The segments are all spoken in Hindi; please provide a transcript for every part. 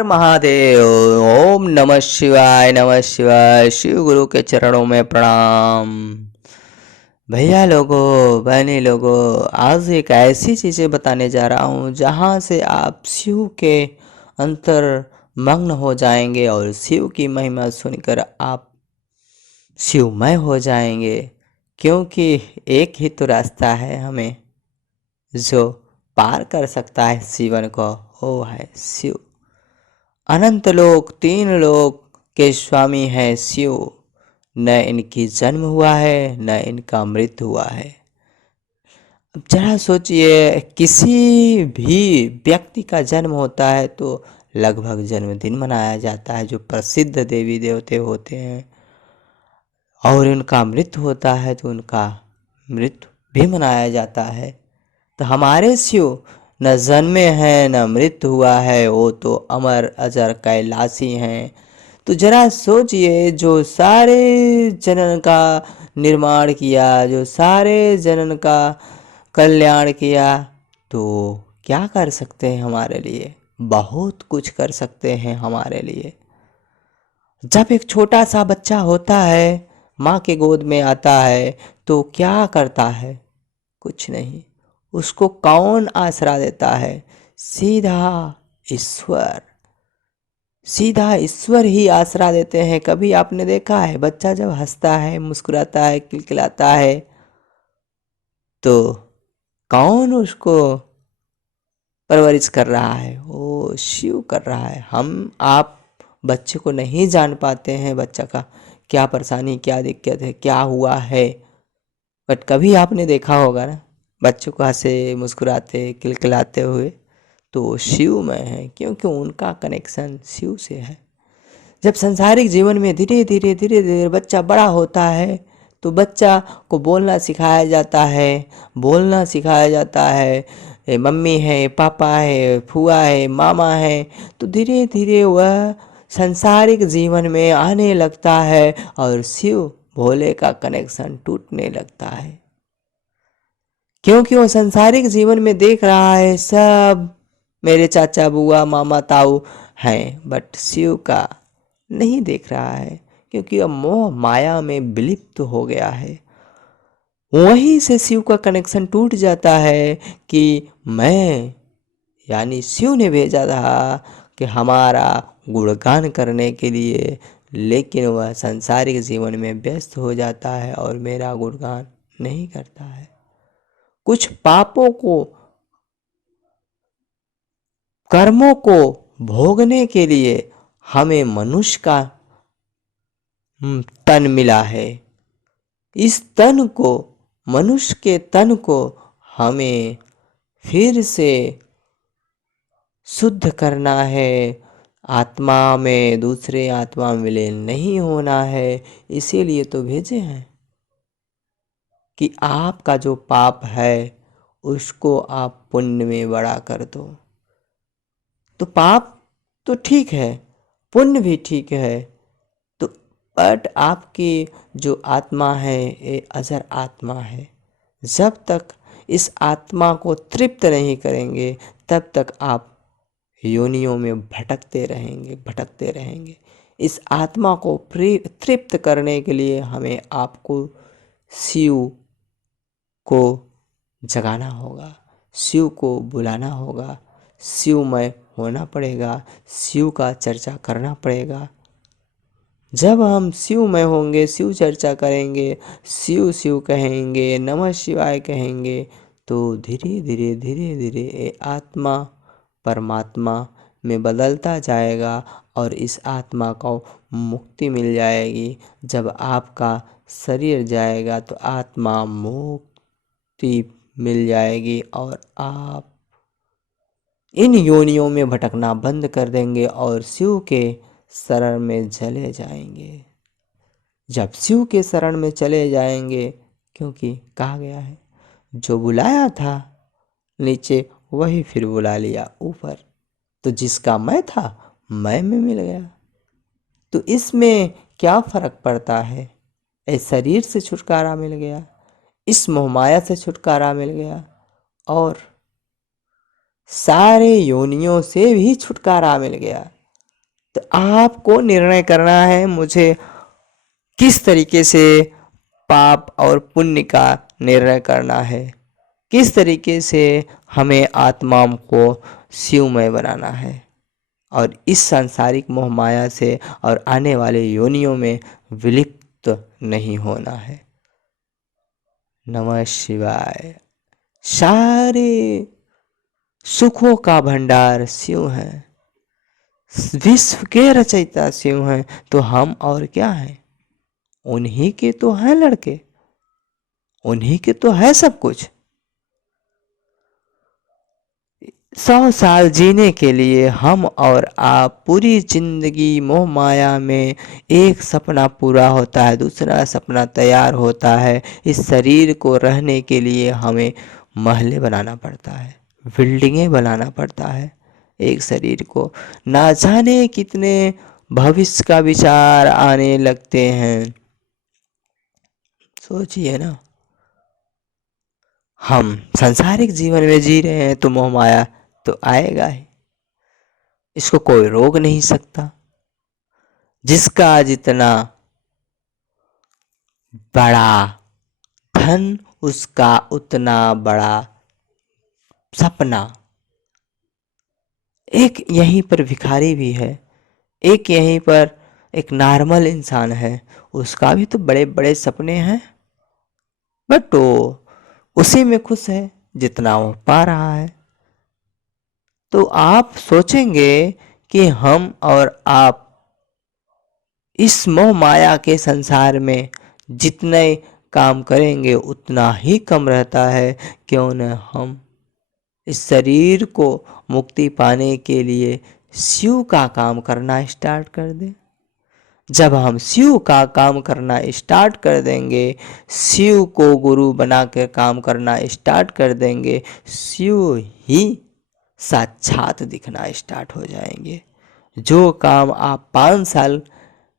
हर महादेव। ओम नमः शिवाय। शिव गुरु के चरणों में प्रणाम। भैया लोगों, बहनी लोगों, आज एक ऐसी चीज़ें बताने जा रहा हूँ जहाँ से आप शिव के अंतर मग्न हो जाएंगे और शिव की महिमा सुनकर आप शिवमय हो जाएंगे। क्योंकि एक ही तो रास्ता है हमें जो पार कर सकता है जीवन को, वो है शिव। अनंत लोक, तीन लोक के स्वामी हैं शिव। न इनकी जन्म हुआ है, न इनका मृत्यु हुआ है। अब जरा सोचिए, किसी भी व्यक्ति का जन्म होता है तो लगभग जन्मदिन मनाया जाता है जो प्रसिद्ध देवी देवते होते हैं, और उनका मृत्यु होता है तो उनका मृत्यु भी मनाया जाता है। तो हमारे शिव न जन्मे हैं न मृत्यु हुआ है, वो तो अमर अजर कैलाशी हैं। तो जरा सोचिए, जो सारे जनन का निर्माण किया, जो सारे जनन का कल्याण किया, तो क्या कर सकते हैं हमारे लिए? बहुत कुछ कर सकते हैं हमारे लिए। जब एक छोटा सा बच्चा होता है, माँ के गोद में आता है, तो क्या करता है? कुछ नहीं। उसको कौन आसरा देता है? सीधा ईश्वर। सीधा ईश्वर ही आसरा देते हैं। कभी आपने देखा है बच्चा जब हंसता है, मुस्कुराता है, किलकिलाता है, तो कौन उसको परवरिश कर रहा है? वो शिव कर रहा है। हम आप बच्चे को नहीं जान पाते हैं बच्चा का क्या परेशानी, क्या दिक्कत है, क्या हुआ है, बट कभी आपने देखा होगा ना बच्चों को हंसे मुस्कुराते किलकिलाते हुए, तो वो शिव में है, क्योंकि उनका कनेक्शन शिव से है। जब सांसारिक जीवन में धीरे धीरे बच्चा बड़ा होता है, तो बच्चा को बोलना सिखाया जाता है, बोलना सिखाया जाता है। मम्मी है, पापा है, फुआ है, मामा है। तो धीरे धीरे वह सांसारिक जीवन में आने लगता है और शिव भोले का कनेक्शन टूटने लगता है, क्योंकि वो सांसारिक जीवन में देख रहा है सब मेरे चाचा बुआ मामा ताऊ हैं, बट शिव का नहीं देख रहा है, क्योंकि अब मोह माया में विलिप्त हो गया है। वहीं से शिव का कनेक्शन टूट जाता है कि मैं, यानी शिव ने भेजा था कि हमारा गुणगान करने के लिए, लेकिन वह सांसारिक जीवन में व्यस्त हो जाता है और मेरा गुणगान नहीं करता है। कुछ पापों को, कर्मों को भोगने के लिए हमें मनुष्य का तन मिला है। इस तन को, मनुष्य के तन को हमें फिर से शुद्ध करना है। आत्मा में दूसरे आत्मा में विलीन नहीं होना है। इसीलिए तो भेजे हैं कि आपका जो पाप है उसको आप पुण्य में बड़ा कर दो। तो पाप तो ठीक है, पुण्य भी ठीक है, तो बट आपकी जो आत्मा है ये अजर आत्मा है। जब तक इस आत्मा को तृप्त नहीं करेंगे तब तक आप योनियों में भटकते रहेंगे, भटकते रहेंगे। इस आत्मा को तृप्त करने के लिए हमें आपको शिव को जगाना होगा, शिव को बुलाना होगा, शिवमय होना पड़ेगा, शिव का चर्चा करना पड़ेगा। जब हम शिवमय होंगे, शिव चर्चा करेंगे, शिव शिव कहेंगे, नमः शिवाय कहेंगे, तो धीरे धीरे ये आत्मा परमात्मा में बदलता जाएगा और इस आत्मा को मुक्ति मिल जाएगी। जब आपका शरीर जाएगा तो आत्मा मुक्ति मिल जाएगी और आप इन योनियों में भटकना बंद कर देंगे और शिव के शरण में चले जाएंगे। जब शिव के शरण में चले जाएंगे, क्योंकि कहा गया है जो बुलाया था नीचे वही फिर बुला लिया ऊपर, तो जिसका मैं था मैं में मिल गया। तो इसमें क्या फर्क पड़ता है? इस शरीर से छुटकारा मिल गया, इस मोहमाया से छुटकारा मिल गया, और सारे योनियों से भी छुटकारा मिल गया। तो आपको निर्णय करना है मुझे किस तरीके से पाप और पुण्य का निर्णय करना है, किस तरीके से हमें आत्माओं को शिवमय बनाना है और इस सांसारिक मोह माया से और आने वाले योनियों में विलिप्त नहीं होना है। नमः शिवाय। सारे सुखों का भंडार शिव है, विश्व के रचयिता शिव हैं, तो हम और क्या हैं? उन्हीं के तो हैं लड़के, उन्हीं के तो है सब कुछ। 100 साल जीने के लिए हम और आप पूरी जिंदगी मोह माया में, एक सपना पूरा होता है, दूसरा सपना तैयार होता है। इस शरीर को रहने के लिए हमें महलें बनाना पड़ता है, बिल्डिंगें बनाना पड़ता है। एक शरीर को ना जाने कितने भविष्य का विचार आने लगते हैं। सोचिए ना, हम सांसारिक जीवन में जी रहे हैं तो मोह माया तो आएगा ही, इसको कोई रोक नहीं सकता। जिसका जितना बड़ा धन उसका उतना बड़ा सपना। एक यहीं पर भिखारी भी है, एक यहीं पर एक नॉर्मल इंसान है, उसका भी तो बड़े बड़े सपने हैं, बट वो उसी में खुश है जितना वो पा रहा है। तो आप सोचेंगे कि हम और आप इस मोह माया के संसार में जितने काम करेंगे उतना ही कम रहता है। क्यों न हम इस शरीर को मुक्ति पाने के लिए शिव का काम करना स्टार्ट कर दें। जब हम शिव का काम करना स्टार्ट कर देंगे, शिव को गुरु बना कर काम करना स्टार्ट कर देंगे, शिव ही साक्षात दिखना स्टार्ट हो जाएंगे। जो काम आप 5 साल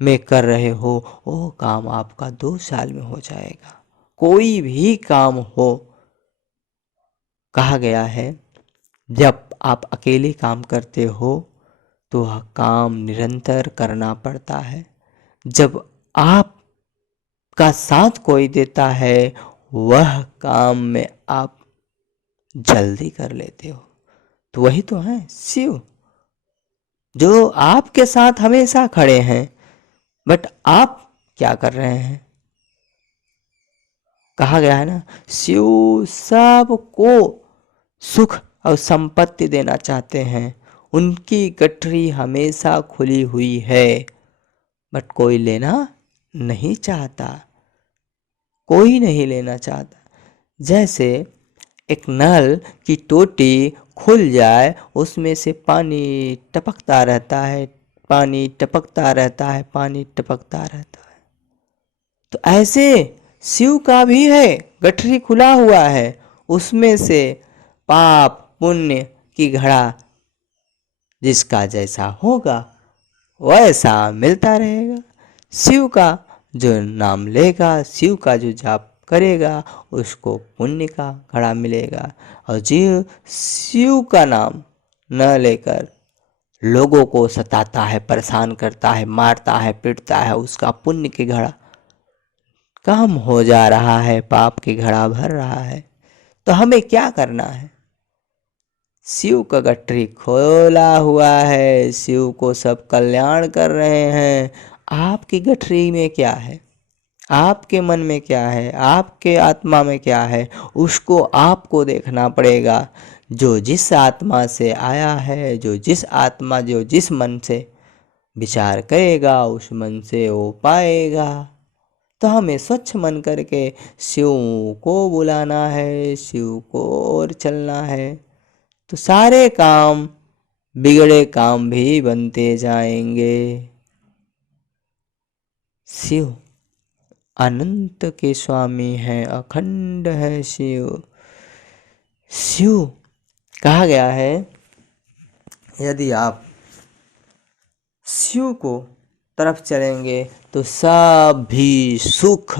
में कर रहे हो वो काम आपका 2 साल में हो जाएगा। कोई भी काम हो, कहा गया है जब आप अकेले काम करते हो तो वह काम निरंतर करना पड़ता है, जब आप का साथ कोई देता है वह काम में आप जल्दी कर लेते हो। तो वही तो है शिव, जो आपके साथ हमेशा खड़े हैं। बट आप क्या कर रहे हैं? कहा गया है ना, शिव सबको सुख और संपत्ति देना चाहते हैं, उनकी गठरी हमेशा खुली हुई है, बट कोई लेना नहीं चाहता, कोई नहीं लेना चाहता। जैसे एक नल की टोटी खुल जाए, उसमें से पानी टपकता रहता है, पानी टपकता रहता है, पानी टपकता रहता है। तो ऐसे शिव का भी है, गठरी खुला हुआ है, उसमें से पाप पुण्य की घड़ा जिसका जैसा होगा वैसा मिलता रहेगा। शिव का जो नाम लेगा, शिव का जो जाप करेगा, उसको पुण्य का घड़ा मिलेगा। और जो शिव का नाम न लेकर लोगों को सताता है, परेशान करता है, मारता है, पीटता है, उसका पुण्य की घड़ा कम हो जा रहा है, पाप की घड़ा भर रहा है। तो हमें क्या करना है? शिव का गठरी खोला हुआ है, शिव को सब कल्याण कर रहे हैं। आपकी गठरी में क्या है, आपके मन में क्या है, आपके आत्मा में क्या है, उसको आपको देखना पड़ेगा। जो जिस आत्मा से आया है, जो जिस मन से विचार करेगा, उस मन से वो पाएगा। तो हमें स्वच्छ मन करके शिव को बुलाना है, शिव को और चलना है, तो सारे काम बिगड़े काम भी बनते जाएंगे। शिव अनंत के स्वामी हैं, अखंड है शिव। शिव कहा गया है, यदि आप शिव को तरफ चलेंगे तो सभी सुख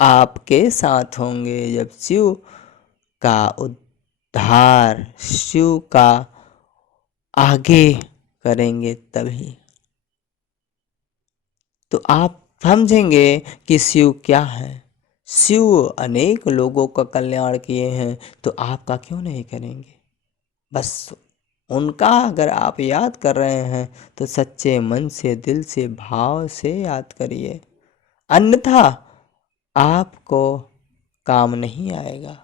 आपके साथ होंगे। जब शिव का उद्धार, शिव का आगे करेंगे तभी। तो आप समझेंगे कि शिव क्या है। शिव अनेक लोगों का कल्याण किए हैं, तो आपका क्यों नहीं करेंगे। बस उनका अगर आप याद कर रहे हैं तो सच्चे मन से, दिल से, भाव से याद करिए, अन्यथा आपको काम नहीं आएगा।